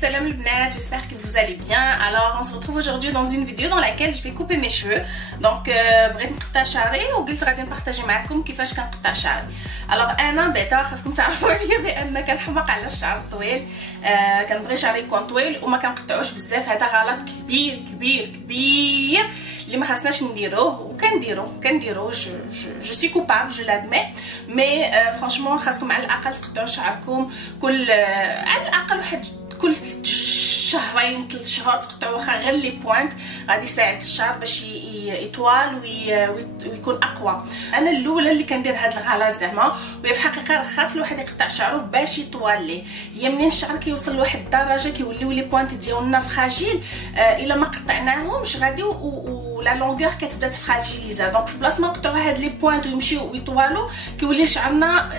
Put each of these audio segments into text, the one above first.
Salam les bnat, j'espère que vous allez bien. Alors on se retrouve aujourd'hui dans une vidéo dans laquelle je vais couper mes cheveux. Donc بغيت نقطع شعري وقلت غادي نبارطاجي معكم كيفاش كنقطع شعري. Alors انا بعدا خاصكم تعرفوا عليا بان كنحماق على الشعر الطويل. كنبغي شعري يكون طويل وما كنقطعوش بزاف. هذا غلط كبير كبير كبير اللي ما خاصناش نديروه وكنديروه جو سوي كوبابل جو لادمي مي فرانشمون خاصكم على الاقل تقطعوا شعركم كل على الاقل واحد كل شهرين 3 شهور تقطعوا واخا غير لي بوينت غادي يساعد الشعر باش يطوال ويكون اقوى. انا الاولى اللي كندير هذا الغلط زعما وهي في الحقيقه خاص الواحد يقطع شعره باش يطوال ليه. هي منين الشعر كيوصل لواحد الدرجه كيوليو لي بوينت ديالنا فراجيل الا ما قطعناهمش غادي لا لونغور كتبدا تفراجيليزا. دونك في بلاصه ما نقطعوا هاد لي بوينت ويمشيو ويطوالوا كيولي شعرنا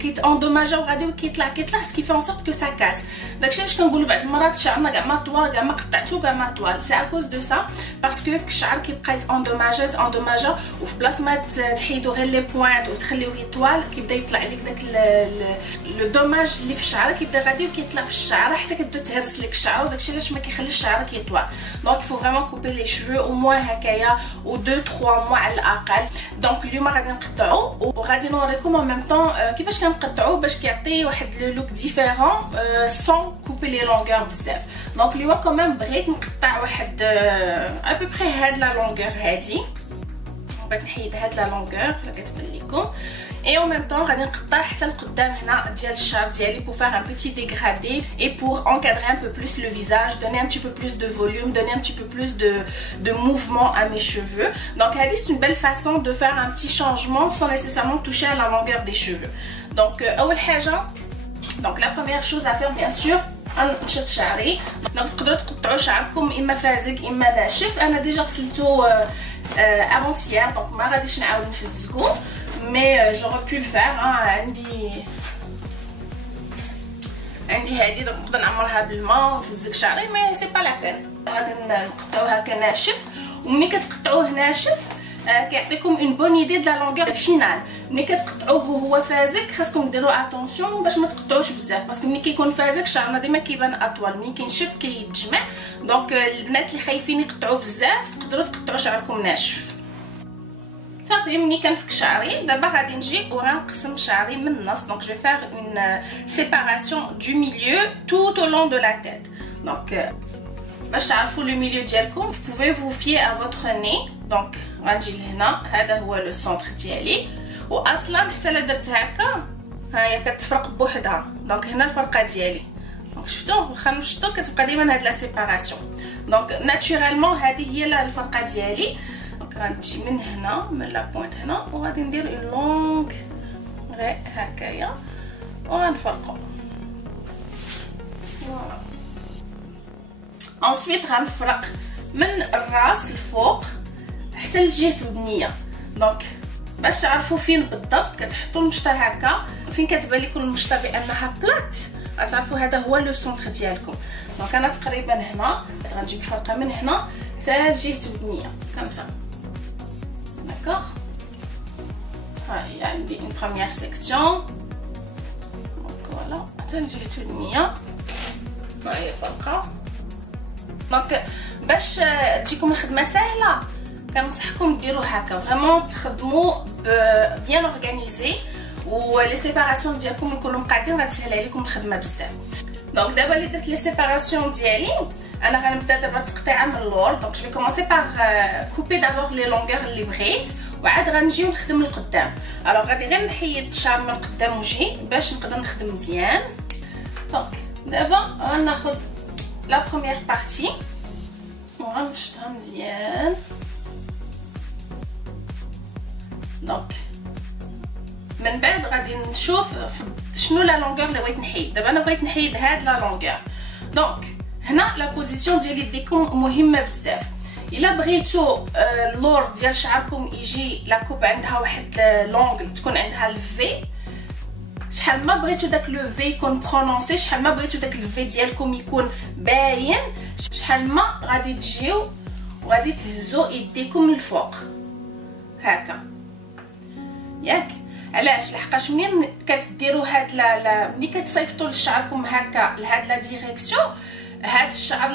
كيتاندوماجا وغادي كيطلع سكي ان سورت كو سا كاس. داكشي علاش كنقولوا بعض المرات شعرنا كاع ما طوال كاع ما قطعتو كاع ما طوال سي اكوز دو سا باسكو الشعر كيبقى يتاندوماجا وفي بلاصه ما تحيدوا غير لي بوينت وتخليوه يطوال كيبدا يطلع لك داك لو دوماج اللي في الشعر كيبدا غادي وكيطلع في الشعر حتى كتبدا تهرس لك الشعر وداكشي علاش ما كيخليش الشعر يطوال. دونك فو فريمون كوبي لي شوفو او موان هكايا و 2 3 موا على الاقل. دونك اليوم غادي نقطعو وغادي نوريكم ان ميم طون كيفاش كنقطعو باش كيعطي واحد لو لوك ديفيرون سون كوبي لي لونغور بزاف. دونك اليوم كمان بغيت نقطع واحد ابوبري هاد لا لونغور هادي بغيت نحيد هاد لا لونغور اللي كتبان لكم et en même temps غادي نقطع حتى القدام هنا ديال الشعر ديالي pour faire un petit dégradé et pour encadrer un peu plus le visage, donner un petit peu plus de volume, donner un petit peu plus de mouvement à mes cheveux. Donc c'est une belle façon de faire un petit changement sans nécessairement toucher à la longueur des cheveux. Donc اول حاجه donc la première chose à faire bien sûr نشط شعري. دونك تقدروا تقطعوا شعركم اما فازك اما ناشف. انا ديجا غسلته avant-hier دونك ما غاديش نعاود نفزكو مي j'aurais pu le faire. عندي هادي دونك نقدر نعمرها بالماء ونفزك شعري مي سي با لا بين. غادي نقطعوه هكا ناشف وملي كتقطعوه ناشف كيعطيكم اون بون ايدي د لا لونغور فينال. ملي كتقطعوه وهو فازك خاصكم ديروا اتونسيون باش ما تقطعوش بزاف باسكو ملي كيكون فازك شعرنا ديما كيبان اطول ملي كينشف كيتجمع. دونك البنات اللي خايفين يقطعوا بزاف تقدروا تقطعوا شعركم ناشف. صافي ملي كنفك شعري دابا غادي نجي وغنقسم شعري من النص. دونك جو فير اون سيباراسيون دو ميليو tout au long de la tête. دونك باش تعرفوا لو ميليو ديالكم vous pouvez vous fier à votre nez. دونك غنجي لهنا هذا هو لو سونتر ديالي واصلا حتى الا درت هكا ها هي كتفرق بوحدها. دونك هنا الفرقه ديالي دونك شفتوا واخا نشطو كتبقى ديما هاد لا سيباراسيون. دونك ناتورالمون هذه هي الفرقه ديالي. دونك غنجي من هنا من لا بوينت هنا وغادي ندير اون لونغ غير هكايا وغنفرقو فوالا. انسويت غنفرق من الراس الفوق حتى لجهه ودنيه. دونك باش تعرفوا فين بالضبط كتحطوا المشطه هكا فين كتبان لكم المشطه بانها بلات غتعرفوا هذا هو لو سونتر ديالكم. دونك انا تقريبا هنا غنجيب الفرقه من هنا حتى لجهه ودنيه كمسا داكوغ. ها هي عندي اون بروميير سيكسيون دونك فوالا حتى لجهه ودنيه. ها هي الفرقه. دونك باش تجيكم الخدمه سهله كنصحكم ديروا هكا فريمون تخدموا بيان اورغانيزي ولي سيباراسيون ديالكم يكونوا مقادين غتسهل عليكم الخدمه بزاف. دونك دابا اللي درت لي سيباراسيون ديالي انا غنبدا دابا التقطيعه من اللور. دونك جو في كومونسي باغ كوبي دابور لي لونغور اللي بغيت وعاد غنجيو نخدم القدام. الوغ غادي غير نحيد الشعر من قدام وجهي باش نقدر نخدم مزيان. دونك دابا غناخذ لا بروميير بارتي وغنشطها مزيان. دونك من بعد غادي نشوف شنو لا لونغور اللي بغيت نحيد. دابا انا بغيت نحيد هاد لا لونغور. دونك هنا لا بوزيسيون ديال يديكم مهمه بزاف. الا بغيتو اللور ديال شعركم يجي لا كوب عندها واحد لونغل تكون عندها الفي شحال ما بغيتو داك لو في يكون برونونسي شحال ما بغيتو داك الفي ديالكم يكون باين شحال ما غادي تجيو وغادي تهزو يديكم للفوق هكا ياك. علاش؟ لحقاش منين كتديروا هاد ملي كتصيفطوا لشعركم هكا لهاد لا ديريكسيون، هاد الشعر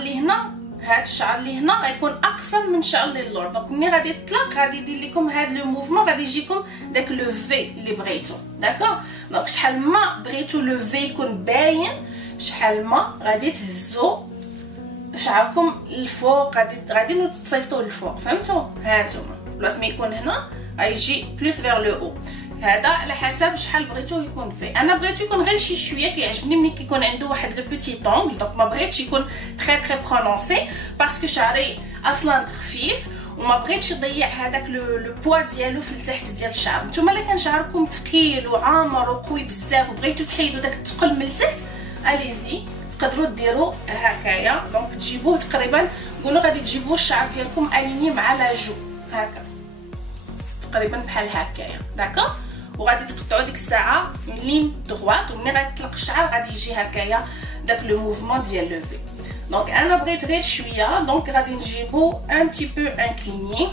اللي هنا غيكون اقصر من الشعر اللي اللور. دونك ملي غادي يطلق غادي يدير لكم هاد لو موفمون، غادي يجيكم داك لو في اللي بغيتو. داكوغ؟ دونك شحال ما بغيتو لو في يكون باين، شحال ما غادي تهزوا شعركم الفوق، غادي تصيفطوه للفوق. فهمتوا؟ هانتوما بلاص ما يكون هنا غيجي بلوس فيغ لو او. هذا على حسب شحال بغيتو يكون فيه. انا بغيتو يكون غير شي شويه، كيعجبني ملي كيكون عنده واحد لو بوتي طونغ. دونك ما بغيتش يكون تري برونونسي باسكو شعري اصلا خفيف، وما بغيتش نضيع هذاك لو بوا ديالو في التحت ديال الشعر. نتوما الا كان شعركم ثقيل وعامر وقوي بزاف وبغيتو تحيدوا داك الثقل من التحت، اليزي تقدروا ديروا هكايا. دونك تجيبوه تقريبا، نقولوا غادي تجيبوا الشعر ديالكم اليني مع لاجو هكا تقريبا بحال هكايا. داكوغ؟ وغادي تقطعوا ديك الساعه لين دغوات، وملي غادي تطلق الشعر غادي يجي هكايا داك لو موفمون ديال لو في. دونك انا بغيت غير شويه، دونك غادي نجيبو ان بتي بو انكليني،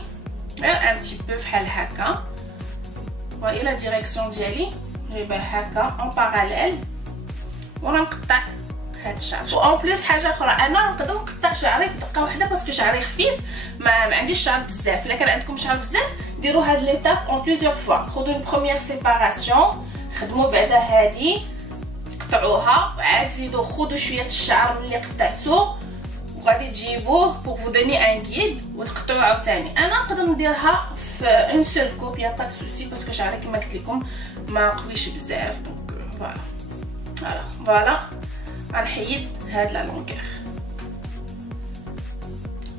غير ان بتي بو بحال هكا. وهي لا ديريكسيون ديالي نجيبها هكا اون باراليل، وغنقطع هاد الشعر. و اون بليس حاجه اخرى، انا نقدر نقطع شعري في دقه واحده باسكو شعري خفيف، ما عنديش شعر بزاف. الا كان عندكم شعر بزاف ديروا هاد ليتاب اون بليزيور فوا. خذوا اون بروميير سيباراسيون، خدموا بعدا هادي قطعوها، وعاد زيدوا خذوا شويه الشعر من اللي قطعتوه وغادي تجيبوه بور فو دوني ان غيد وتقطعوه عاوتاني. انا نقدر نديرها في اون سول كوب، يا با سوسي، باسكو شعري كما قلت لكم ما قويش بزاف. دونك فوالا غنحيد هاد لا لونغور.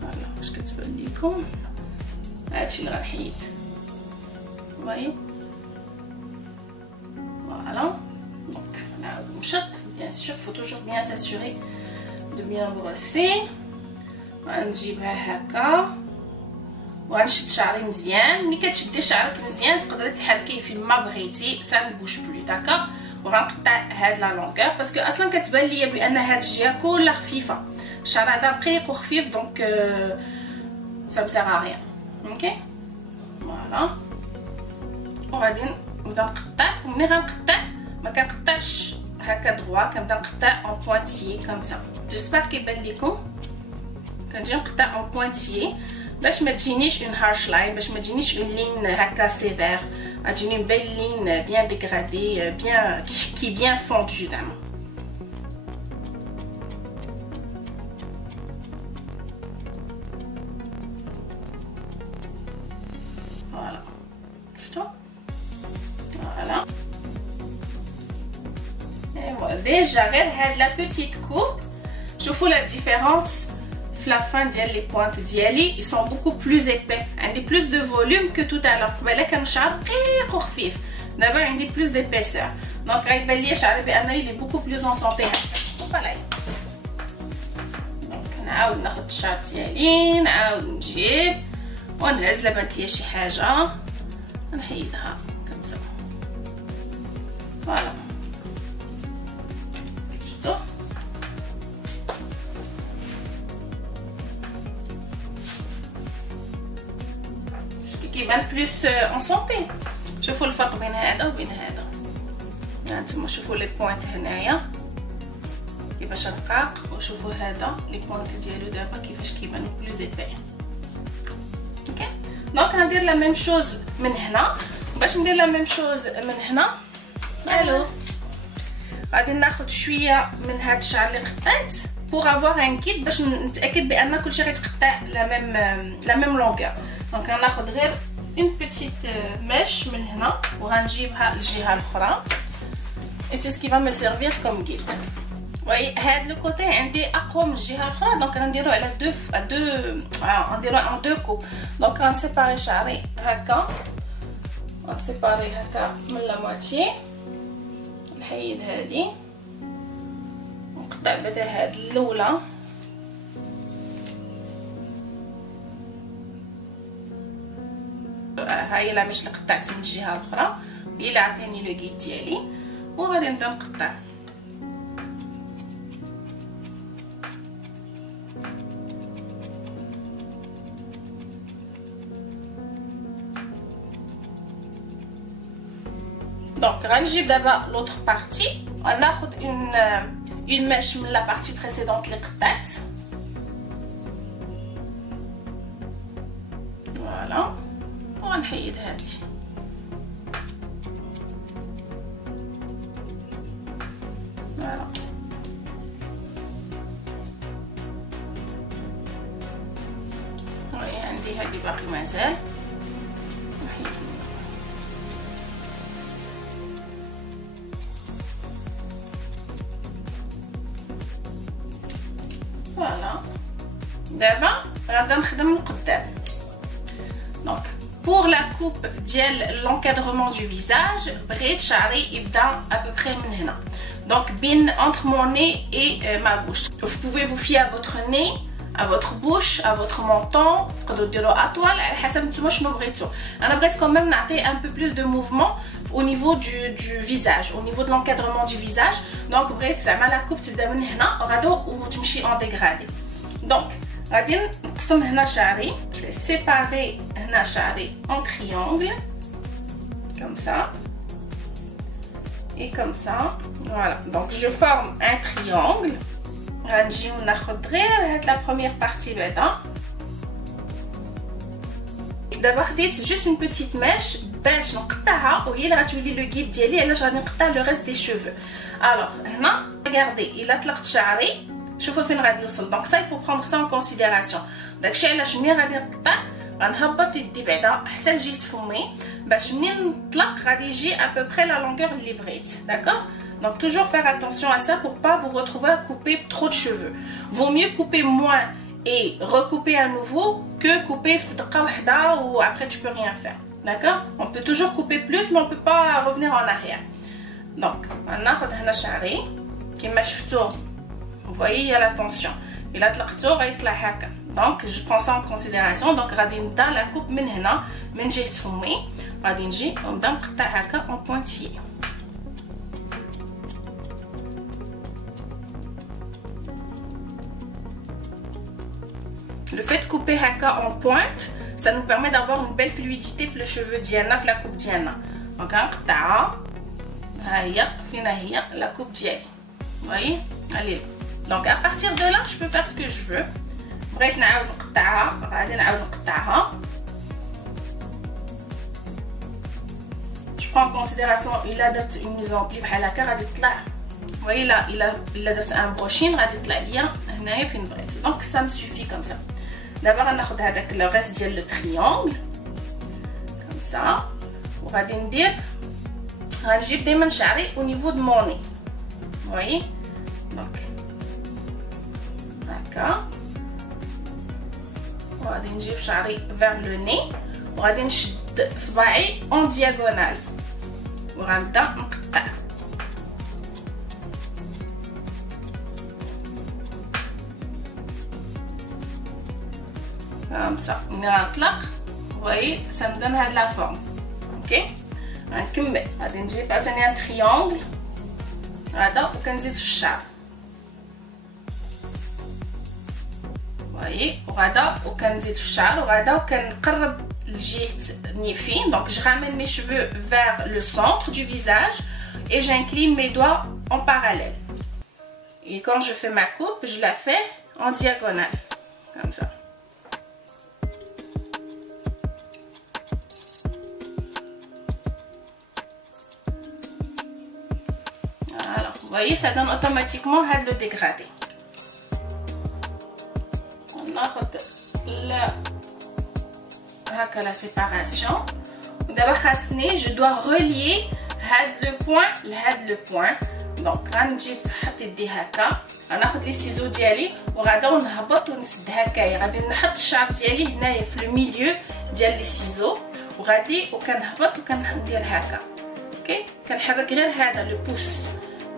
فوالا واش كتبان لكم؟ هادشي اللي غنحيد. فوايو فوالا. دونك نعاود نشط. بيان سور فو توجور بيان ساسوري دو بيان بروسي. غنجيبها هكا وغنشد شعري مزيان. ملي كتشدي شعرك مزيان تقدري تحركيه فيما بغيتي، سا نبوش بلو. داكا؟ وغنقطع هاد لا لونغور باسكو اصلا كتبان ليا بان هاد الجهه كلها خفيفه، الشعر هذا رقيق وخفيف، دونك سا بسيغ ريان. اوكي فوالا. وغادي نبدا نقطع. وملي غنقطع ما كنقطعش هكا دغوا، كنبدا نقطع اون بوانتيي كوم سا. جيسبر كيبان لكم كنجي نقطع اون بوانتيي باش ما تجينيش اون هارش لاين، باش ما تجينيش اون لين هكا سيفير، غتجيني بين لين بيان ديغرادي، بيان كي بيان فوندو زعما. فوالا شفتوا؟ فوالا ايوا ديجا غير هاد لا بوتيت كوب. شوفوا لا ديفيرونس في لا فان ديال لي بوانت ديالي، ils sont beaucoup plus épais. عندي plus de volume que tout à l'heure. قبيله كان شعر رقيق وخفيف، دابا عندي plus d'épaisseur. دونك غيبان ليا شعري بانه لي beaucoup plus en santé هكا. فوالا. دونك نعاود ناخذ الشعر ديالي، نعاود نجيب ونهز. لا بانت ليا شي حاجه نحيدها كنبدا. فوالا شفتوا؟ كيبان بلوس اون سونتي. شوفوا الفرق بين هذا وبين هذا. هانتوما شوفوا لي بوينت هنايا كيفاش رقاق، وشوفوا هذا لي بوينت ديالو دابا كيفاش كيبانو بلوس ايبي. اوكي دونك غندير لا ميم شوز من هنا. باش ندير لا ميم شوز من هنا، الو غادي ناخذ شويه من هاد الشعر اللي قطعت بوغ افوار ان كيت، باش نتاكد بان كلشي غيتقطع لا ميم لونغور. دونك غناخذ غير اون بيتيت ميش من هنا وغنجيبها للجهه الاخرى، اي سي سكي فا مي سيرفير كوم غيد. وي هاد لو كوتي عندي اقوى من الجهه الاخرى، دونك غنديرو على غنديرو ان دو كوب. دونك غنسيباري شعري هكا، غنسيباري هكا من لا مواتي، نحيد هادي ونقطع بعدا هاد الاولى. هاهي لا مش اللي قطعت من الجهه الاخرى، هي اللي عطيني لو غيد ديالي، وغادي نبدا نقطع. Donc غنجيب d'abord l'autre partie. غناخد une mèche من la partie précédente اللي قطعت. Voilà. وغنحيد هذه. Voilà. وهي عندي هذه باقي مازال. نحيد. Voilà. دابا غادا نخدم من قدام. Donc pour la coupe ديال l'encadrement du visage بغيت شعري يبدا à peu près من هنا. Donc bin entre mon nez et ma bouche. Vous pouvez vous fier à votre nez, à votre bouche, à votre menton. تقدروا ديروا اطول على حسب نتوما شنو بغيتو. انا بغيت quand même نعطي un peu plus de mouvement au niveau du visage, au niveau de l'encadrement du visage. Donc بغيت زعما la coupe تبدا من هنا غادو وتمشي en dégradé. Donc غادي نقسم هنا شعري. Je vais séparer هنا شعري en triangle comme ça. Et comme ça, voilà. Donc je forme un triangle. غنجيو ناخد غير هاد la première partie بعدا. دابا خديت juste une petite mèche باش نقطعها وهي اللي غتولي لو غيد ديالي علاش غادي نقطع لو ريست دي شوفو. الوغ هنا regardez الا طلقت شعري شوفوا فين غادي يوصل. دونك ça il faut prendre ça en considération. داكشي علاش ملي غادي نقطع غنهبط يدي بعدا حتى لجهه فمي باش منين نطلق غادي يجي à peu près la longueur اللي بغيت. D'accord? Donc toujours faire attention à ça pour pas vous retrouver à couper trop de cheveux. Vaut mieux couper moins et recouper à nouveau que couper دقه واحده ou après tu peux rien faire. D'accord? On peut toujours couper plus mais on peut pas revenir en arrière. Donc غناخد هنا شعري كما شفتوا. Vous voyez il y a la tension. الا طلقتو غيطلع هكا. Donc je prends ça en considération. Donc غادي نبدا la coupe من هنا من جهه فمي غادي نجي ونبدا نقطع هكا en pointillé. Le fait de couper haka en pointe, ça nous permet d'avoir une belle fluidité في le cheveu ديالنا في la coupe ديالنا. Donc غنقطعها ها هي فين هي la coupe ديالي. Vous voyez? Allez. Donc à partir de là, je peux faire ce que je veux. بغيت نعاود نقطعها غادي نعاود نقطعها. Je prends en considération الا درت une mise en pli بحال هكا غادي تطلع. Vous voyez là, الا درت un brushing غادي يطلع ليا هنايا فين بغيتي. Donc ça me suffit comme ça. دابا غناخد هذاك لو ريست ديال لو تريونغل كوم سا وغادي ندير غنجيب دائما شعري au niveau de mon nez. Vous voyez? Donc هكا وغادي نجيب شعري vers le nez وغادي نشد صباعي en diagonale وغنبدا نقطع. Comme ça, on غنطلق. Vous voyez, ça nous donne de la forme. Ok? غنكمل غادي نجيب عاوتاني ان تريونغل هذا وكنزيد في الشعر. voyez, وغادا وكنزيد في الشعر وغادا وكنقرب لجهه النيفين. Donc je ramène mes cheveux vers le centre du visage et j'incline mes doigts en parallèle. Et quand je fais ma coupe, je la fais en diagonale comme ça. Alors, vous voyez, ça donne automatiquement le dégradé. La séparation. D'abord, je dois relier le point le point. Donc, on a les ciseaux diali on هبط ونسد هكايا غادي نحط الشعر ديالي هنايا في الميليو ديال لي سيزو وغادي وكنهبط وكندير هكا. اوكي كنحرك غير هذا لو بوس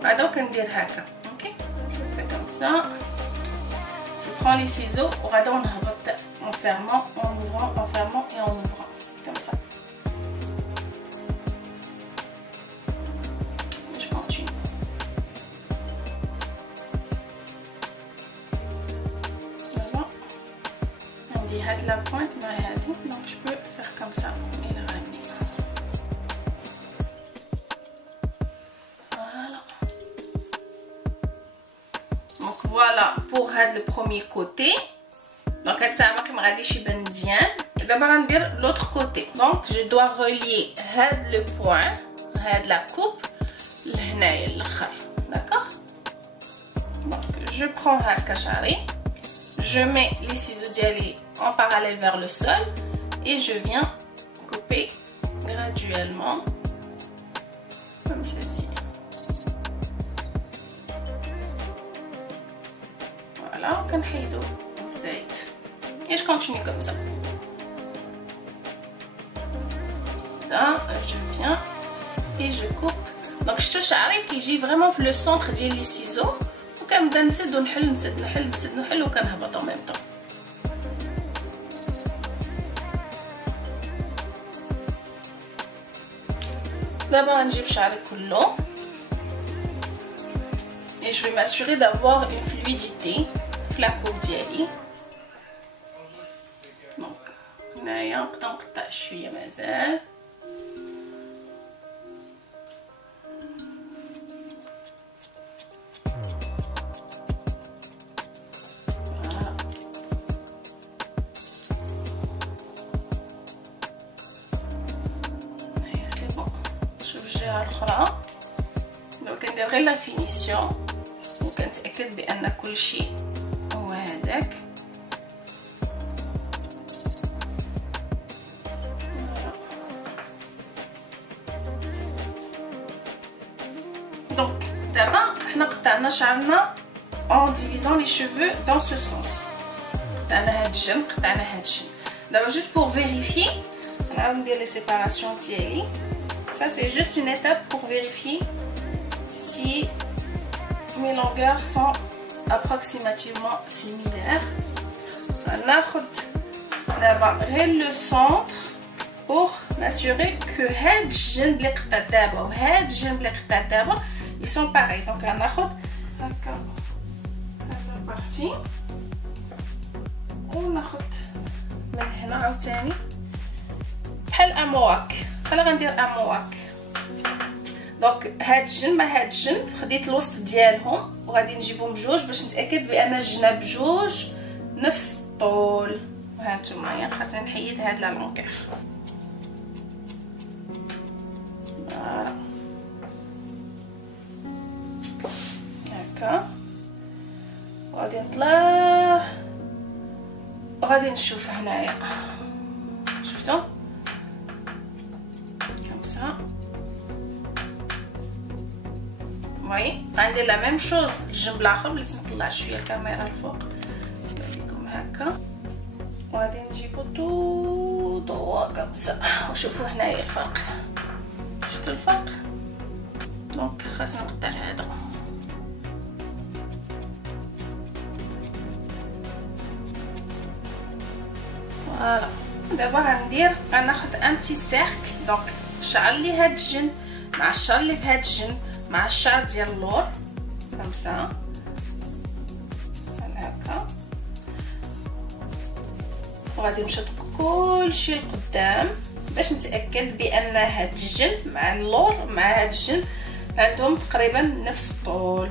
هذا وكندير هكا. اوكي je fais comme ça. Je prends les ciseaux وغادي نهبط en fermant, en ouvrant, en fermant et en ouvrant comme ça. Je continue. Voilà. On dit de la pointe, donc je peux faire comme ça et la ramener. voilà pour le premier côté. Donc ça va comme غاديش يبان مزيان. دابا غندير l'autre côté. Donc je dois relier le point, la coupe لهنايا الاخر. D'accord? Donc je prends هكا شعري. Je mets les ciseaux d'Yali en parallèle vers le sol et je viens couper graduellement comme ceci. Voilà, on et je continue comme ça. Là, je viens et je coupe. Donc je touche à qui j'ai vraiment le centre des ciseaux. وكنبدا نسد ونحل نسد نحل نسد نحل وكنهبط en même temps. دابا غنجيب شعري كله et je vais m'assurer d'avoir une fluidité في la coupe ديالي. دونك هنايا نقدر نقطع شويه مازال. الاخرى دابا كندير غير لا فينيسيون وكنتاكد بان كلشي هو هذاك. دونك دابا حنا قطعنا شعرنا en divisant les cheveux dans ce sens. قطعنا هاد الجنب قطعنا هاد الجنب. دابا juste pour vérifier انا غندير لي سيباراسيون ديالي. Ça c'est juste une étape pour vérifier si mes longueurs sont approximativement similaires. On a d'abord le centre pour m'assurer que ils sont pareils. Donc on a la partie on a من هنا عاوتاني بحال امواك. خلينا غندير امواك. دونك هاد الجنب مع هاد الجنب خديت الوسط ديالهم وغادي نجيبهم بجوج باش نتاكد بان الجناب بجوج نفس الطول. ها نتوما خاصني نحيد هاد لا لونغور. هكا وغادي نطلع وغادي نشوف هنايا. شفتوا وي عندي لا ميم شوز الجنب الاخر. بليت نطلع شويه الكاميرا الفوق نوريكم هكا وغادي نجيبو تو كمسا وشوفوا هنايا الفرق. شفتوا الفرق؟ دونك خاصني نقطع هذا. فوالا دابا غناخد ان تي سيركل. دونك الشعر اللي هاد الجنب مع الشعر اللي في هاد الجنب مع الشعر ديال اللور كمسا بحال هكا وغادي نشد كلشي لقدام باش نتاكد بان هاد الجنب مع اللور مع هاد الجنب عندهم تقريبا نفس الطول.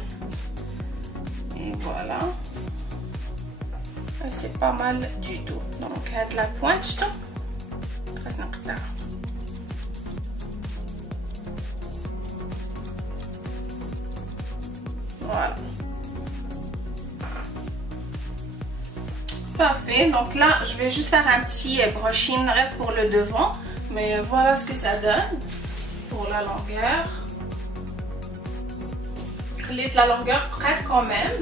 اي فوالا سي با مال دو تو. دونك هاد لا بوينت شتو خاصنا نقطعها. Voilà. Ça fait. Donc là, je vais juste faire un petit brushing pour le devant. Mais voilà ce que ça donne pour la longueur. La longueur prête quand même.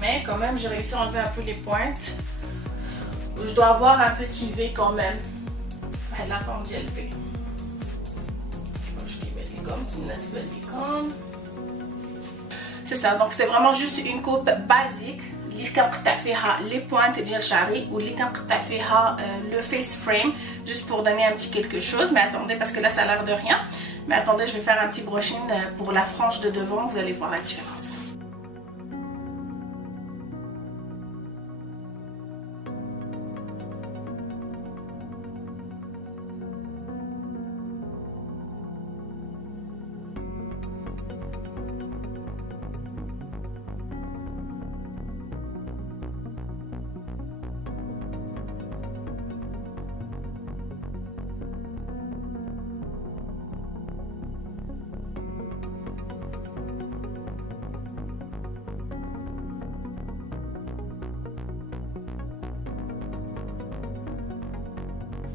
Mais quand même, j'ai réussi à enlever un peu les pointes. Je dois avoir un petit V quand même. La forme du V. Je vais mettre les gommes. C'est ça, donc c'est vraiment juste une coupe basique اللي كنقطع فيها les pointes ديال شعري واللي كنقطع فيها le face frame juste pour donner un petit quelque chose. Mais attendez, parce que là ça a l'air de rien, mais attendez, je vais faire un petit brushing pour la frange de devant, vous allez voir la différence.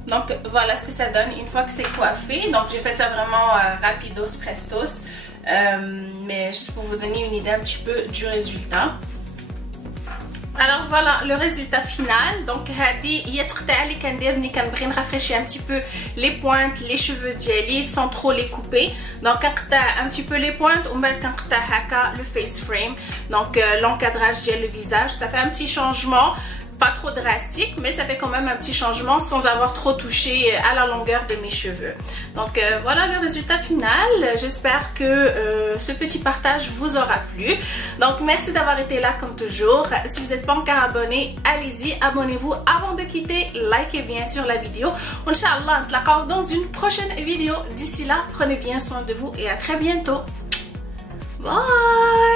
Donc voilà ce que ça donne une fois que c'est coiffé. Donc j'ai fait ça vraiment rapidos prestos, mais juste pour vous donner une idée un petit peu du résultat. Alors voilà le résultat final. Donc هذه هي التقطيعه اللي كندير ملي كنبغي نرافريشي un petit peu les pointes les cheveux ديالي sans trop les couper. Donc كنقطع un petit peu les pointes ومن بعد كنقطع هكا le face frame. Donc l'encadrage ديال le visage, ça fait un petit changement. Pas trop drastique, mais ça fait quand même un petit changement sans avoir trop touché à la longueur de mes cheveux. Donc voilà le résultat final. J'espère que ce petit partage vous aura plu. Donc merci d'avoir été là comme toujours. Si vous n'êtes pas encore abonné, allez-y, abonnez-vous avant de quitter. Likez bien sûr la vidéo. Inch'Allah, on se retrouve dans une prochaine vidéo. D'ici là, prenez bien soin de vous et à très bientôt. Bye!